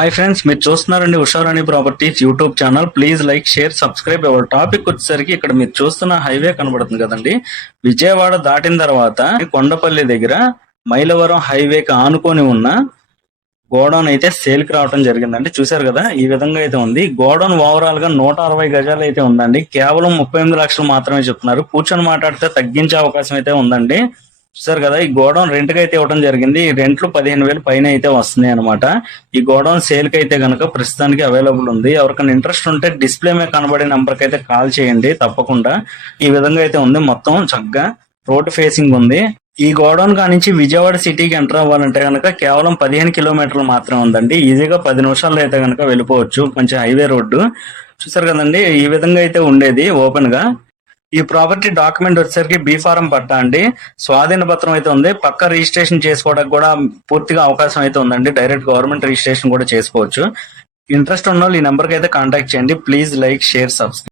Hi friends మీరు చూస్తున్నారండి Usharani properties YouTube channel please like share subscribe ఎవరి topic వచ్చేసరికి ఇక్కడ మీరు చూస్తున్న హైవే కనబడుతుంది కదండి. విజయవాడ దాటిన తర్వాత కొండపల్లి దగ్గర మైలవరం హైవేకి ఆనుకొని ఉన్న గోడౌన్ అయితే సేల్కి రావడం జరిగిందండి. చూశారు కదా ఈ విధంగా అయితే ఉంది. గోడౌన్ ఓవరాల్గా నూట అరవై గజాలు అయితే ఉందండి. కేవలం ముప్పై ఎనిమిది లక్షలు మాత్రమే చెప్తున్నారు. కూర్చొని మాట్లాడితే తగ్గించే అవకాశం అయితే ఉందండి. చూసారు కదా ఈ గోడౌన్ రెంట్కి అయితే ఇవ్వడం జరిగింది. ఈ రెంట్లు పదిహేను వేలు పైన అయితే వస్తున్నాయి అనమాట ఈ గోడౌన్ సేల్కి అయితే కనుక ప్రస్తుతానికి అవైలబుల్ ఉంది. ఎవరికైనా ఇంట్రెస్ట్ ఉంటే డిస్ప్లే మీద కనబడే నంబర్కి అయితే కాల్ చేయండి తప్పకుండా. ఈ విధంగా అయితే ఉంది మొత్తం చక్కగా. రోడ్ ఫేసింగ్ ఉంది. ఈ గోడౌన్ కానించి విజయవాడ సిటీకి ఎంటర్ అవ్వాలంటే కనుక కేవలం పదిహేను కిలోమీటర్లు మాత్రమే ఉందండి. ఈజీగా పది నిమిషాల్లో అయితే కనుక వెళ్ళిపోవచ్చు. కొంచెం హైవే రోడ్డు చూసారు కదండి ఈ విధంగా అయితే ఉండేది ఓపెన్గా. ఈ ప్రాపర్టీ డాక్యుమెంట్ వచ్చేసరికి బీ ఫారం పట్టా అండి. స్వాధీన పత్రం అయితే ఉంది. పక్క రిజిస్ట్రేషన్ చేసుకోవడానికి కూడా పూర్తిగా అవకాశం అయితే ఉందండి. డైరెక్ట్ గవర్నమెంట్ రిజిస్ట్రేషన్ కూడా చేసుకోవచ్చు. ఇంట్రెస్ట్ ఉన్న వాళ్ళు ఈ నెంబర్కి అయితే కాంటాక్ట్ చేయండి. Please like share subscribe.